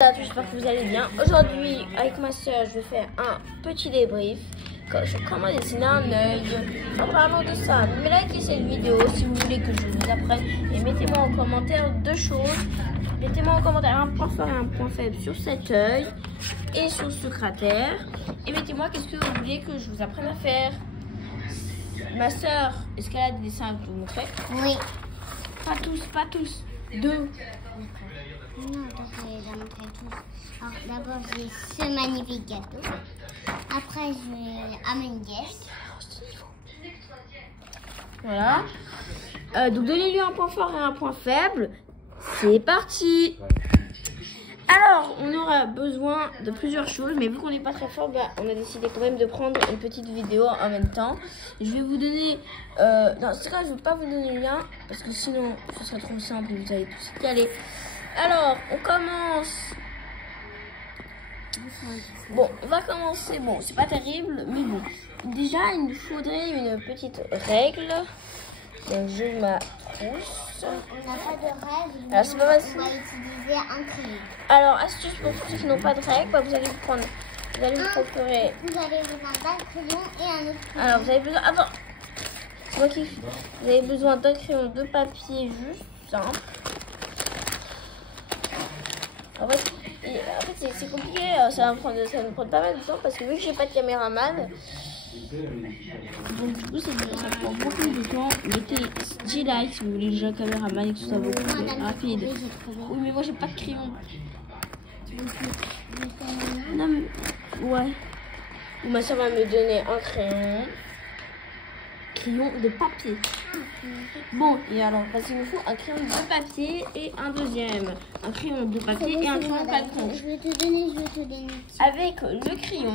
J'espère que vous allez bien. Aujourd'hui, avec ma soeur, je vais faire un petit débrief sur comment dessiner un œil. En parlant de ça, likez cette vidéo si vous voulez que je vous apprenne et mettez-moi en commentaire deux choses. Mettez-moi en commentaire un point fort et un point faible sur cet œil et sur ce cratère. Et mettez-moi qu'est-ce que vous voulez que je vous apprenne à faire. Ma soeur, est-ce qu'elle a des dessins à vous montrer? Oui. Pas tous. Deux. Non, attends, je vais les montrer tous. Alors, d'abord, j'ai ce magnifique gâteau. Après, je vais Amenguest. Voilà. Donc, donnez-lui un point fort et un point faible. C'est parti. Alors, on aura besoin de plusieurs choses, mais vu qu'on n'est pas très fort, bah, on a décidé quand même de prendre une petite vidéo en même temps. Je vais vous donner... dans ce cas, je ne vais pas vous donner le lien, parce que sinon, ce serait trop simple et vous allez tous y aller. Alors, on commence. Bon, on va commencer. Bon, c'est pas terrible, mais bon. Déjà, il nous faudrait une petite règle. Donc, je ma trousse. On n'a pas de règle. Alors, c'est pas facile. On va utiliser un crayon. Alors, astuce pour tous ceux qui n'ont pas de règle, bah, vous allez vous prendre. Vous allez vous procurer. Vous avez besoin d'un crayon et un autre crayon. Alors, vous avez besoin. Attends. C'est moi qui. Vous avez besoin d'un crayon de papier juste simple. En fait, c'est compliqué, ça va me prendre pas mal de temps parce que vu que j'ai pas de caméraman, donc du coup ça prend beaucoup de temps. Mettez G-Light si vous voulez déjà caméraman et que ça va beaucoup plus rapide. Oui, mais moi j'ai pas de crayon. Non mais ouais. Moi ça va me donner un crayon de papier. Bon, et alors, parce qu'il nous faut un crayon de papier et un deuxième. Un crayon de papier et un crayon de carton. Je vais te donner. Avec le crayon,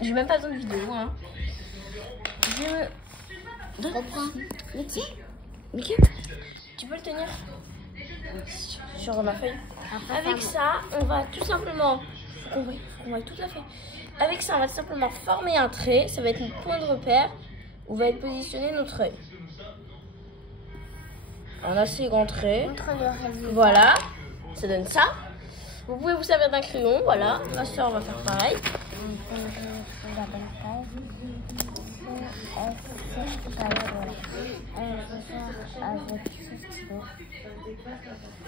j'ai même pas besoin de vidéo. Hein. Reprends. Le tien. Ok. Tu peux le tenir sur ma feuille. Avec ça, on va tout simplement. On va tout à fait. Avec ça, on va tout simplement former un trait. Ça va être notre point de repère. Où va être positionné notre œil. Un assez grand trait. Voilà, ça donne ça. Vous pouvez vous servir d'un crayon, voilà. Ma soeur va faire pareil.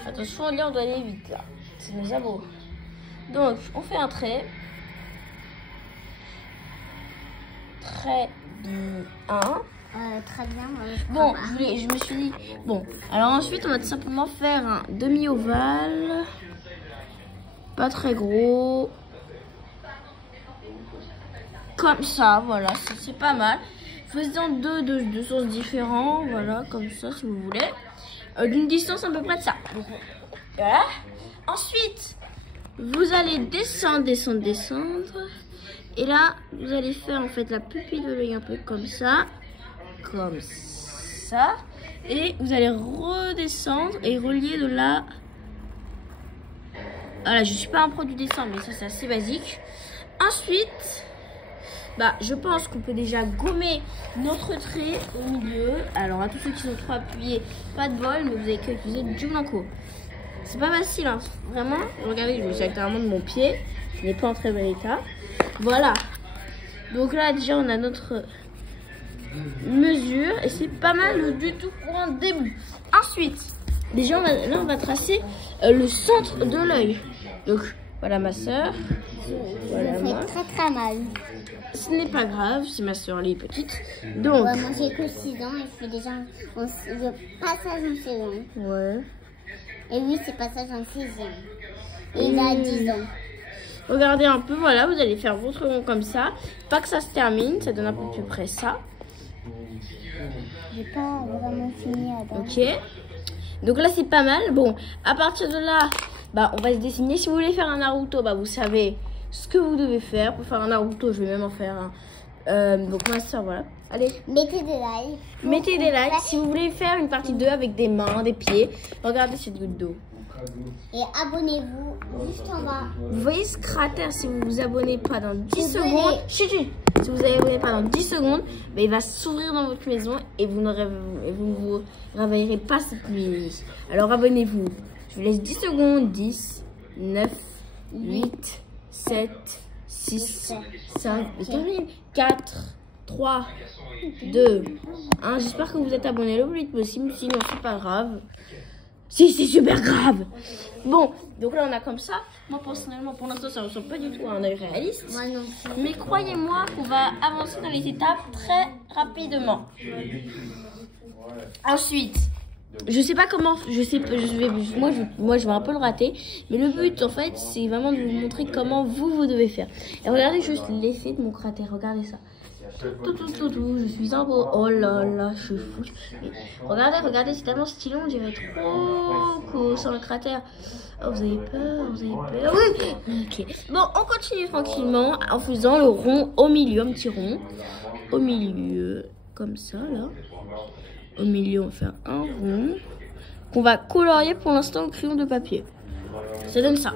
Attention, là on doit aller vite là. C'est nos abos. Donc, on fait un trait. Très bien. Très bien. Bon, je me suis dit. Bon, alors ensuite, on va tout simplement faire un demi-ovale. Pas très gros. Comme ça, voilà, c'est pas mal. Faisons deux sens différents. Voilà, comme ça, si vous voulez. D'une distance à peu près de ça. Voilà. Ensuite, vous allez descendre. Et là, vous allez faire en fait la pupille de l'œil un peu comme ça. Et vous allez redescendre et relier de là. Voilà, je suis pas un pro du dessin, mais ça c'est assez basique. Ensuite, bah, je pense qu'on peut déjà gommer notre trait au milieu. Alors à tous ceux qui sont trop appuyés, pas de bol, mais vous avez qu'à utiliser du blanco. C'est pas facile, hein. Vraiment. Regardez, je me suis actuellement de mon pied. Je n'ai pas en très bel état. Voilà. Donc là, déjà, on a notre mesure. Et c'est pas mal du tout pour un début. Ensuite, déjà, on va tracer le centre de l'œil. Donc, voilà ma soeur. Voilà moi. C'est très mal. Ce n'est pas grave, c'est ma soeur, elle est petite. Donc, ouais, moi, j'ai que 6 ans et je fais déjà le passage en 6 ans. Ouais. Et oui, c'est passage en 6e. Et il a 10 ans. Regardez un peu, voilà, vous allez faire votre rond comme ça. Pas que ça se termine, ça donne à peu près ça. J'ai pas vraiment fini à date. Ok. Donc là, c'est pas mal. Bon, à partir de là, bah, on va se dessiner. Si vous voulez faire un Naruto, bah, vous savez ce que vous devez faire. Pour faire un Naruto, je vais même en faire un. Donc ma soeur, voilà. Allez. Mettez des likes. Mettez des likes. Si vous voulez faire une partie 2 avec des mains, des pieds, regardez cette goutte d'eau. Et abonnez-vous juste en bas. Vous voyez ce cratère, si vous vous abonnez pas dans 10 secondes, si vous vous abonnez pas dans 10 secondes, bah, il va s'ouvrir dans votre maison et vous ne vous réveillerez pas cette nuit. Alors abonnez-vous. Je vous laisse 10 secondes. 10, 9, 8, 7, 6, 5, 4, 3, 2, 1. J'espère que vous êtes abonnés le plus vite possible, sinon c'est pas grave. Si, c'est super grave. Bon, donc là on a comme ça. Moi personnellement, pour l'instant, ça ne ressemble pas du tout à un œil réaliste. Moi non plus. Mais croyez-moi qu'on va avancer dans les étapes très rapidement. Ensuite, je sais pas comment, moi je vais un peu le rater, mais le but en fait c'est vraiment de vous montrer comment vous devez faire. Et regardez juste l'effet de mon cratère, regardez ça. Je suis un beau, oh là là, je suis fou. Mais regardez, c'est tellement stylé, on dirait trop cool sur le cratère. Oh, vous avez peur, oui. Ok, bon, on continue tranquillement en faisant le rond au milieu, un petit rond au milieu, comme ça là. Au milieu, on va faire un rond qu'on va colorier pour l'instant au crayon de papier. Ça donne ça.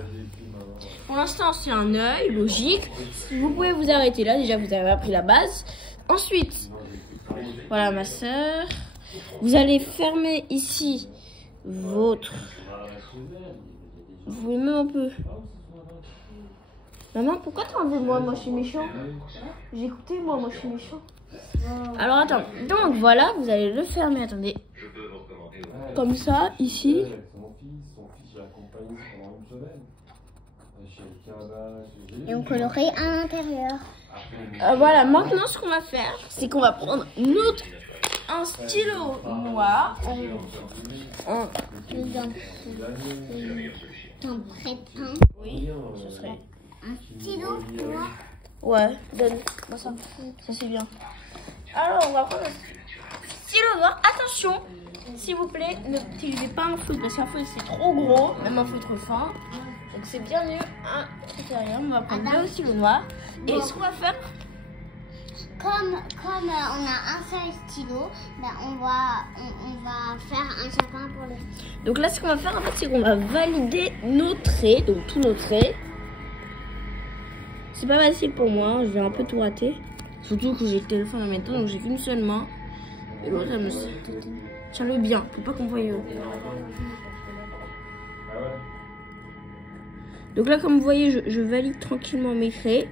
Pour l'instant, c'est un œil, logique. Vous pouvez vous arrêter là. Déjà, vous avez appris la base. Ensuite, voilà ma soeur. Vous allez fermer ici votre... Vous voulez même un peu... Maman, pourquoi t'as enlevé moi je suis méchant? J'ai écouté moi je suis méchant. Alors attends, donc voilà, vous allez le fermer, attendez. Comme ça, ici. Et on colorie à l'intérieur. Voilà, maintenant ce qu'on va faire, c'est qu'on va prendre un stylo noir. T'en prêtes un? Oui, ce serait. Un stylo noir? Ouais, donne-moi ça. Ça c'est bien. Alors, on va prendre un stylo noir. Attention, s'il vous plaît, n'utilisez pas un feutre parce qu'un feutre c'est trop gros, même un feutre fin. Donc c'est bien mieux un critérium. On va prendre deux stylos noirs. Et ce qu'on va faire, comme on a un seul stylo, ben on va faire un chacun pour le. Donc là, ce qu'on va faire en fait, c'est qu'on va valider nos traits, donc tous nos traits. C'est pas facile pour moi, je vais un peu tout rater. Surtout que j'ai le téléphone en même temps, donc j'ai qu'une seule main. Et l'autre, elle me sert. Tiens-le bien, faut pas qu'on voie. Donc là, comme vous voyez, je valide tranquillement mes traits.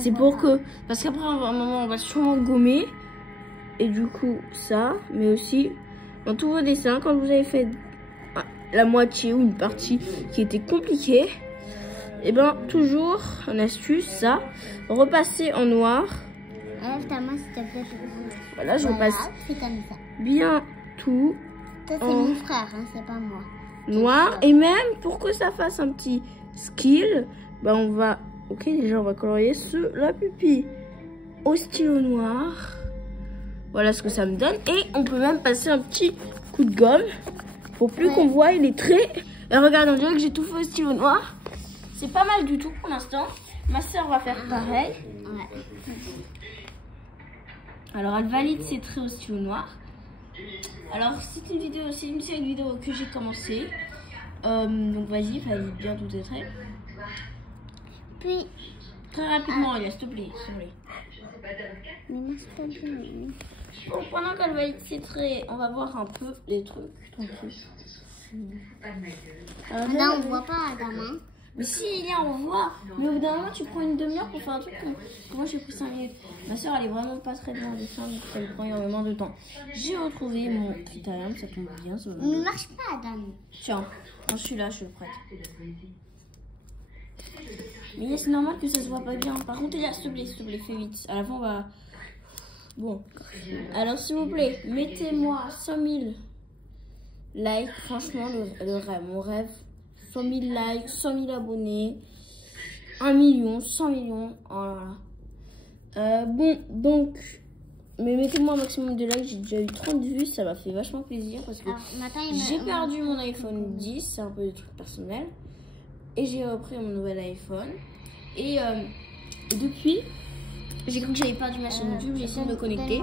C'est pour que... Parce qu'après, à un moment, on va sûrement gommer. Et du coup, ça. Mais aussi, dans tous vos dessins, quand vous avez fait la moitié ou une partie qui était compliquée, et bien, toujours, en astuce, ça. Repasser en noir. Enlève ta main, s'il te plaît. Voilà, je repasse c'est comme ça. bien tout. Ça, c'est mon frère, hein, c'est pas moi. Noir. Et même, pour que ça fasse un petit skill, ben on va... Ok, déjà, on va colorier la pupille au stylo noir. Voilà ce que ça me donne. Et on peut même passer un petit coup de gomme pour plus qu'on voie les traits. Et regarde, on dirait que j'ai tout fait au stylo noir. C'est pas mal du tout pour l'instant. Ma soeur va faire pareil. Ouais. Alors, elle valide ses traits au stylo noir. Alors, c'est une série de vidéos que j'ai commencé. Donc, vas-y, valide bien tous tes traits. Puis, très rapidement, s'il te plaît. Mais moi, c'est pas bien. Bon, pendant qu'elle valide ses traits, on va voir un peu les trucs. Là, on voit pas Adam. Hein. Mais si, il y a, on voit. Mais au bout d'un moment, tu prends une demi-heure pour faire un truc que moi j'ai pris 5 minutes. Ma soeur, elle est vraiment pas très bien en dessin, donc ça lui prend énormément de temps. J'ai retrouvé mon critérium, ça tombe bien. Ça il ne marche pas, Adam. Tiens, quand je suis là, je le prête. Mais c'est normal que ça se voit pas bien. Par contre, là, s'il te plaît, fais vite. À la fin, on va. Bon. Alors, s'il vous plaît, mettez-moi 100 000 likes. Franchement, le rêve, mon rêve. 100 000 likes, 100 000 abonnés, 1 million, 100 millions. Oh là là. Bon, donc, mais mettez-moi un maximum de likes. J'ai déjà eu 30 vues, ça m'a fait vachement plaisir parce que j'ai perdu mon iPhone 10, c'est un peu des trucs personnels. Et j'ai repris mon nouvel iPhone. Et depuis, j'ai cru que j'avais perdu ma chaîne YouTube, j'ai essayé de me connecter.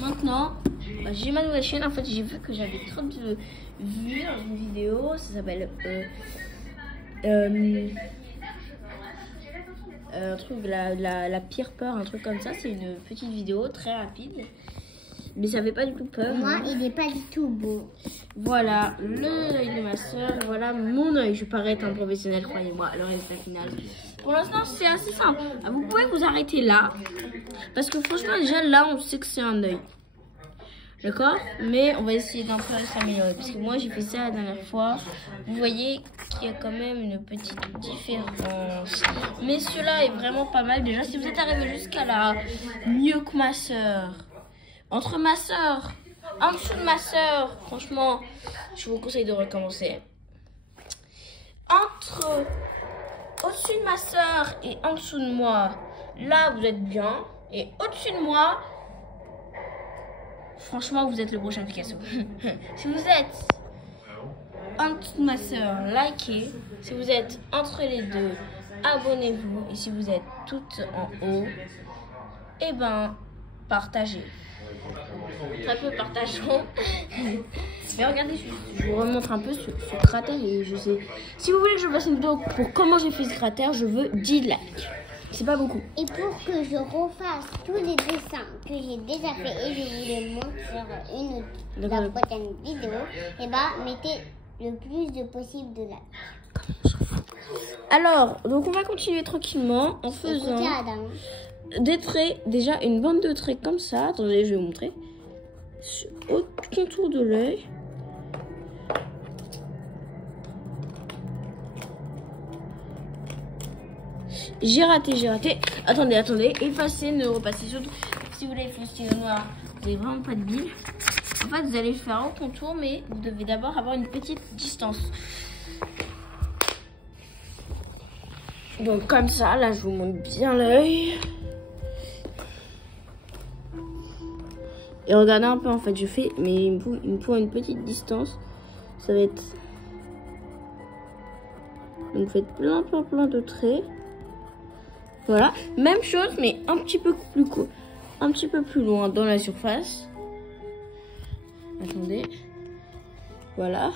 Maintenant, j'ai ma nouvelle chaîne. En fait, j'ai vu que j'avais 30 vues dans une vidéo. Ça s'appelle un truc, la pire peur, un truc comme ça. C'est une petite vidéo très rapide. Mais ça fait pas du tout peur. Moi, il n'est pas du tout beau. Voilà l'œil de ma soeur, voilà mon œil. Je parais être un professionnel, croyez-moi. Le résultat final. Pour l'instant, c'est assez simple. Vous pouvez vous arrêter là. Parce que franchement, déjà là, on sait que c'est un œil. D'accord? Mais on va essayer d'un peu s'améliorer. Parce que moi, j'ai fait ça la dernière fois. Vous voyez qu'il y a quand même une petite différence. Mais celui-là est vraiment pas mal. Déjà, si vous êtes arrivé jusqu'à là, mieux que ma soeur. Entre ma soeur, en dessous de ma soeur, franchement, je vous conseille de recommencer. Au-dessus de ma soeur et en dessous de moi, là, vous êtes bien. Et au-dessus de moi, franchement, vous êtes le prochain Picasso. Si vous êtes en dessous de ma soeur, likez. Si vous êtes entre les deux, abonnez-vous. Et si vous êtes toutes en haut, eh ben, partagez. Très peu partageons. Mais regardez, je vous remontre un peu ce cratère. Et je sais. Si vous voulez que je fasse une vidéo pour comment j'ai fait ce cratère, je veux 10 likes. C'est pas beaucoup. Et pour que je refasse tous les dessins que j'ai déjà fait et je vous les montre sur la prochaine vidéo, et bah mettez le plus de possible de likes. Alors, donc on va continuer tranquillement en faisant des traits, déjà une bande de traits comme ça. Attendez, je vais vous montrer. Au contour de l'œil. J'ai raté. Attendez. Effacez, ne repassez. Surtout si vous voulez faire le stylo noir, vous n'avez vraiment pas de bile. En fait, vous allez le faire au contour, mais vous devez d'abord avoir une petite distance. Donc comme ça, là, je vous montre bien l'œil. Et regardez un peu, en fait, je fais, mais il me faut une petite distance. Ça va être... Donc, vous faites plein de traits. Voilà, même chose, mais un petit peu plus court, un petit peu plus loin dans la surface. Attendez, voilà,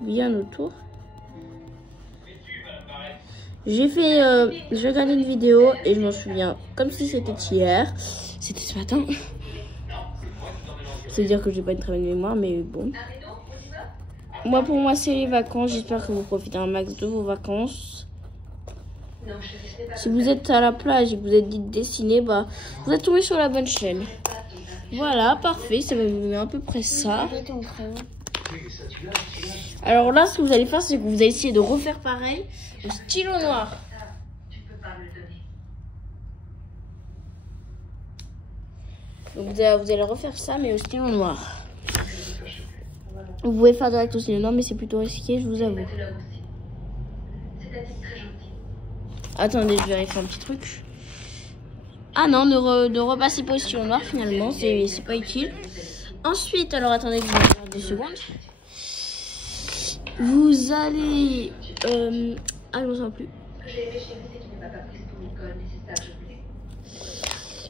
bien autour. J'ai regardé une vidéo et je m'en souviens comme si c'était hier. C'était ce matin. C'est-à-dire que j'ai pas une très bonne mémoire, mais bon. Pour moi, c'est les vacances. J'espère que vous profitez un max de vos vacances. Si vous êtes à la plage et que vous êtes dit de dessiner, bah, vous êtes tombé sur la bonne chaîne. Voilà, parfait, ça va vous donner à peu près ça. Alors là, ce que vous allez faire, c'est que vous allez essayer de refaire pareil au stylo noir. Donc vous allez refaire ça, mais au stylo noir. Vous pouvez faire direct au stylo noir, mais c'est plutôt risqué, je vous avoue. Attendez, je vérifie un petit truc. Ah non, ne repassez pas au stylo noir finalement, c'est pas utile. Ensuite, alors attendez, vous allez faire 2 secondes. Vous allez... ah, je ne me souviens plus.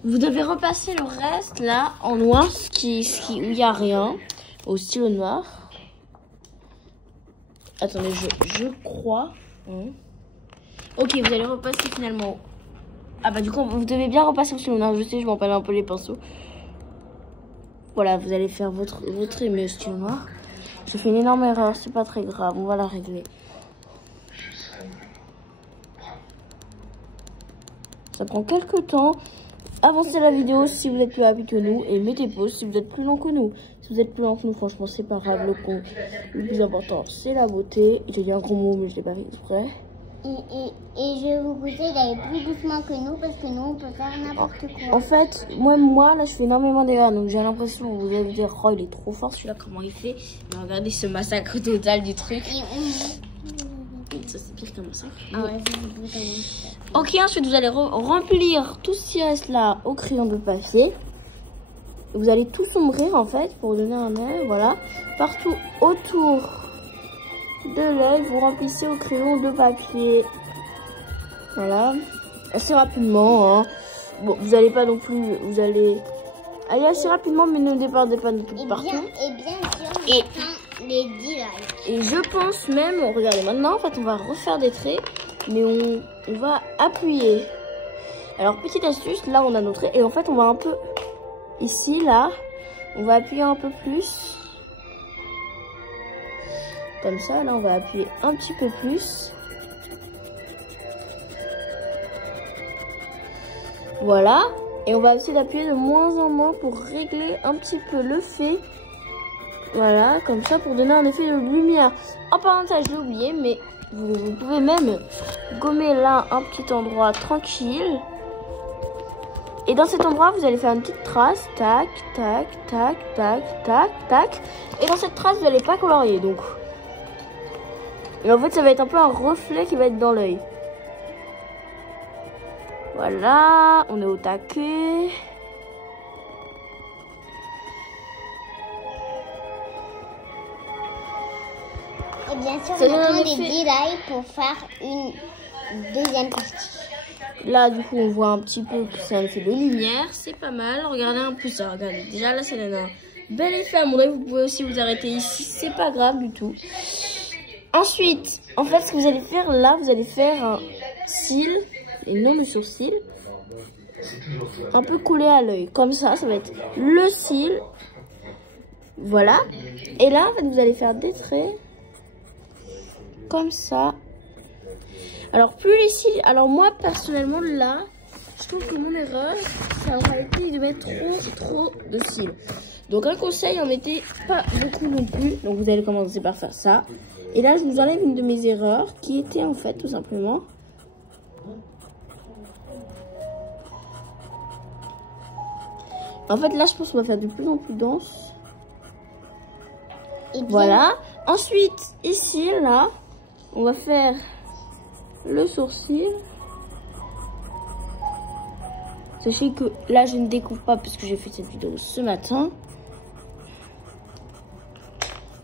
Vous devez repasser le reste là en noir, où il n'y a rien, au stylo noir. Attendez, je crois. Ok, vous allez repasser finalement. Ah bah du coup, vous devez bien repasser au stylo noir. Je sais, je m'en un peu les pinceaux. Voilà, vous allez faire votre aimé au stylo noir. J'ai fait une énorme erreur, c'est pas très grave, on va la régler. Ça prend quelques temps. Avancez la vidéo si vous êtes plus rapide que nous et mettez pause si vous êtes plus lent que nous. Si vous êtes plus lent que nous, franchement, c'est pas grave. Le plus important, c'est la beauté. J'ai dit un gros mot, mais je l'ai pas fait exprès. Et je vous conseille d'aller plus doucement que nous parce que nous, on peut faire n'importe quoi. En fait, moi, là, je fais énormément d'erreurs. Donc, j'ai l'impression que vous allez dire, oh, il est trop fort celui-là, comment il fait. Mais regardez ce massacre total du truc. Ça, c'est pire qu'un massacre. Ah ouais, ok, ensuite, vous allez remplir tout ce qui reste là au crayon de papier. Vous allez tout sombrer, en fait, pour donner un œil. Voilà. Partout autour de l'œil, vous remplissez au crayon de papier. Voilà. Assez rapidement. Hein. Bon, vous allez pas non plus... Vous allez aller assez rapidement, mais ne dépendez pas de tout partout. Et bien sûr, les 10 likes. Et je pense même... Regardez, maintenant, en fait, on va refaire des traits. Mais on va appuyer. Alors, petite astuce. Là, on a nos traits. Et en fait, on va un peu ici, là, on va appuyer un peu plus. Comme ça, là, on va appuyer un petit peu plus. Voilà. Et on va essayer d'appuyer de moins en moins pour régler un petit peu le fait. Voilà, comme ça, pour donner un effet de lumière. En parlant de ça, je l'ai oublié, mais vous pouvez même gommer là un petit endroit tranquille. Et dans cet endroit, vous allez faire une petite trace. Tac, tac, tac, tac, tac, tac. Et dans cette trace, vous n'allez pas colorier, donc. Et en fait, ça va être un peu un reflet qui va être dans l'œil. Voilà, on est au taquet. Et bien sûr, on prend des delays pour faire une deuxième partie. Là, du coup, on voit un petit peu que ça fait de lumière. C'est pas mal. Regardez un peu ça. Regardez. Déjà, là, ça donne un bel effet. À mon avis, vous pouvez aussi vous arrêter ici. C'est pas grave du tout. Ensuite, en fait, ce que vous allez faire là, vous allez faire un cil et non le sourcil. Un peu collé à l'œil. Comme ça, ça va être le cil. Voilà. Et là, en fait, vous allez faire des traits. Comme ça. Alors, plus les cils... Alors, moi, personnellement, là, je trouve que mon erreur, ça aurait été de mettre trop de cils. Donc, un conseil, en mettez pas beaucoup non plus. Donc, vous allez commencer par faire ça. Et là, je vous enlève une de mes erreurs, qui était, en fait, tout simplement... En fait, là, je pense qu'on va faire de plus en plus dense. Et voilà. Ensuite, ici, là, on va faire le sourcil. Sachez que là, je ne découvre pas parce que j'ai fait cette vidéo ce matin.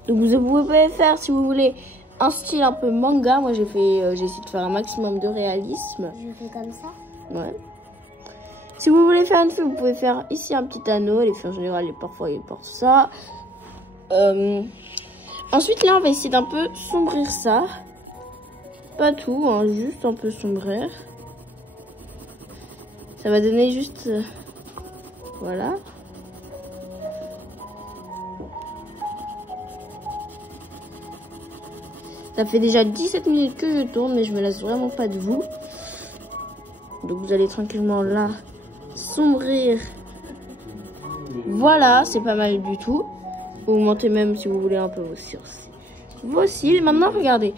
Donc, vous pouvez faire, si vous voulez, un style un peu manga. Moi, j'ai essayé de faire un maximum de réalisme. Je fais comme ça. Ouais. Si vous voulez faire une fille, vous pouvez faire ici un petit anneau. Les filles en général, parfois, ils portent ça. Ensuite, là, on va essayer d'un peu sombrir ça. Pas tout, hein, juste un peu sombrir. Ça va donner juste... voilà. Ça fait déjà 17 minutes que je tourne, mais je me laisse vraiment pas de vous. Donc, vous allez tranquillement là... sombrir. Voilà, c'est pas mal du tout. Vous montez même si vous voulez un peu vos cils. Maintenant, regardez.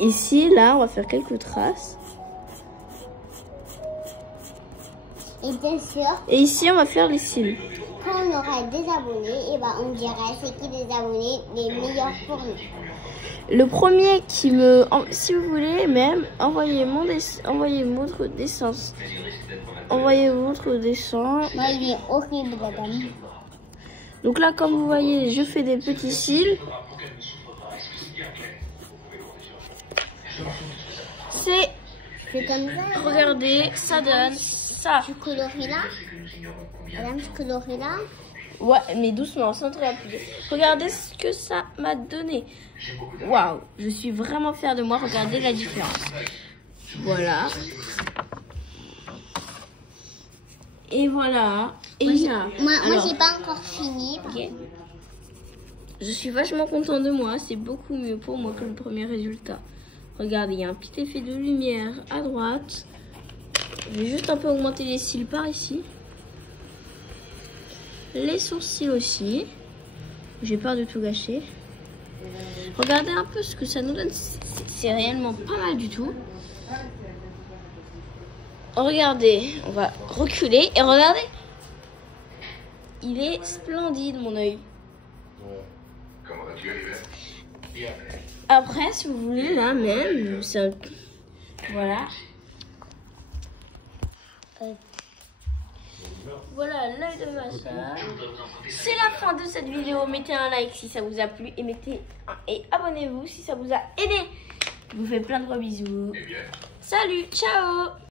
Ici, là, on va faire quelques traces. Et bien sûr. Et ici, on va faire les cils. Quand on aura des abonnés, et ben on dira c'est qui des abonnés les meilleurs pour nous. Le premier qui me... Si vous voulez, même, envoyez votre dessin. Envoyez votre dessin. Moi, il est horrible, la dame. Donc là, comme vous voyez, je fais des petits cils. C'est comme ça. Regardez, ça donne ça. Tu colories là. Madame, je colorie là. Ouais, mais doucement, sans trop appuyer. Regardez ce que ça m'a donné. Waouh, je suis vraiment fière de moi. Regardez la différence. Voilà. Et voilà. Et moi, j'ai pas encore fini. Okay. Je suis vachement contente de moi. C'est beaucoup mieux pour moi que le premier résultat. Regardez, il y a un petit effet de lumière à droite. Je vais juste un peu augmenter les cils par ici. Les sourcils aussi. J'ai peur de tout gâcher. Regardez un peu ce que ça nous donne. C'est réellement pas mal du tout. Regardez, on va reculer et regardez. Il est splendide, mon œil. Après, si vous voulez, là même, voilà. Voilà l'œil de ma soeur. C'est la fin de cette vidéo. Mettez un like si ça vous a plu et abonnez-vous si ça vous a aidé. Je vous fais plein de gros bisous. Salut, ciao.